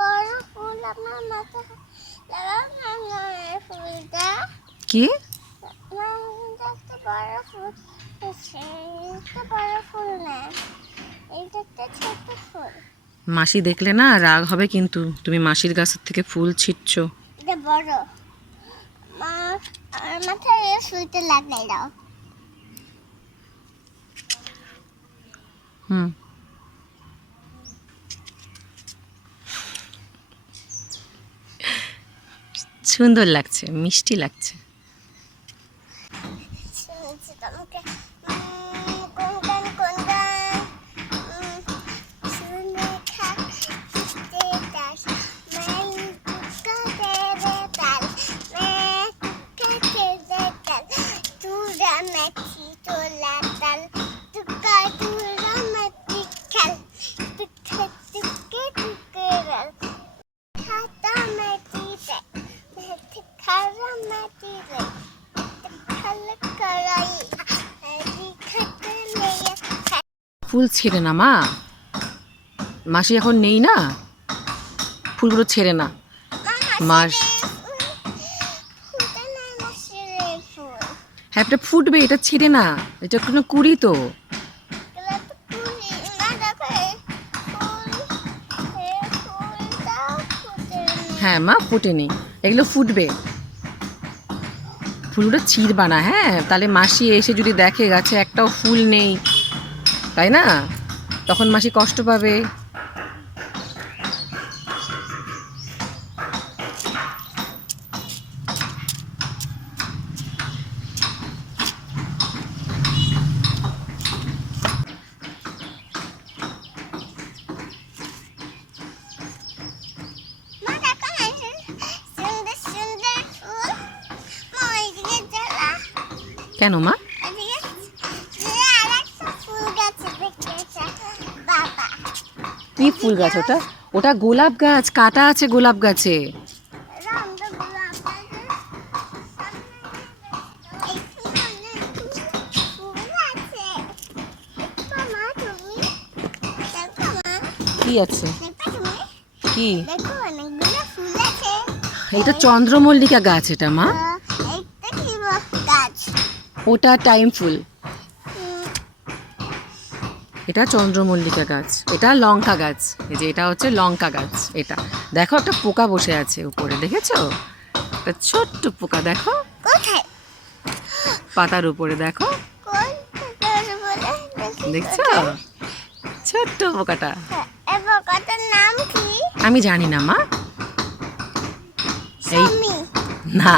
বড় ফুল আপনার মাথায় লাগাও না ফুলটা কি একটা বড় ফুল একটা বড় ফুল না এইটা একটা ছোট ফুল মাসি দেখলে না রাগ হবে কিন্তু তুমি মাসির গাছের থেকে ফুল ছিটছো। এটা বড় মা আর মাথায় ফুলটা লাগাই দাও হুম সুন্দর লাগছে, মিষ্টি লাগছে। শুনেছি তোমাকে কোন গান কোন গান শুনে খাতে দাস মাই টুকা দেবে তাল মে টুকা দেবে তাল তুরা মেথি তোলা তাল টুকা তুরা মেথি খাল টুকা টুকে টুকে রাল খাতা মেথি দে মেথি খারা মেথি দে ফুল ছেড়ে না মা, মাসি এখন নেই না, ফুলগুলো ছেড়ে না। মাস হ্যাঁ এটা ফুটবে, এটা ছেড়ে না, এটা কোনো কুড়ি তো। হ্যাঁ মা ফোটেনি, এগুলো ফুটবে। ফুলগুলো ছিঁড়বা না হ্যাঁ, তাহলে মাসি এসে যদি দেখে গাছে একটাও ফুল নেই, তাই না, তখন মাসি কষ্ট পাবে। কেন মা? কি ফুল গাছ ওটা? ওটা গোলাপ গাছ, কাটা আছে গোলাপ গাছে। কি আছে? কি? এটা চন্দ্রমল্লিকা গাছ এটা মা। ওটা টাইম ফুল, এটা চন্দ্রমল্লিকা গাছ, এটা লঙ্কা গাছ। এই যে এটা হচ্ছে লঙ্কা গাছ। এটা দেখো একটা পোকা বসে আছে উপরে, দেখেছো? একটা ছোট্ট পোকা দেখো পাতার উপরে, দেখো দেখছো ছোট্ট পোকাটা? নাম কি আমি জানি না মা। এই না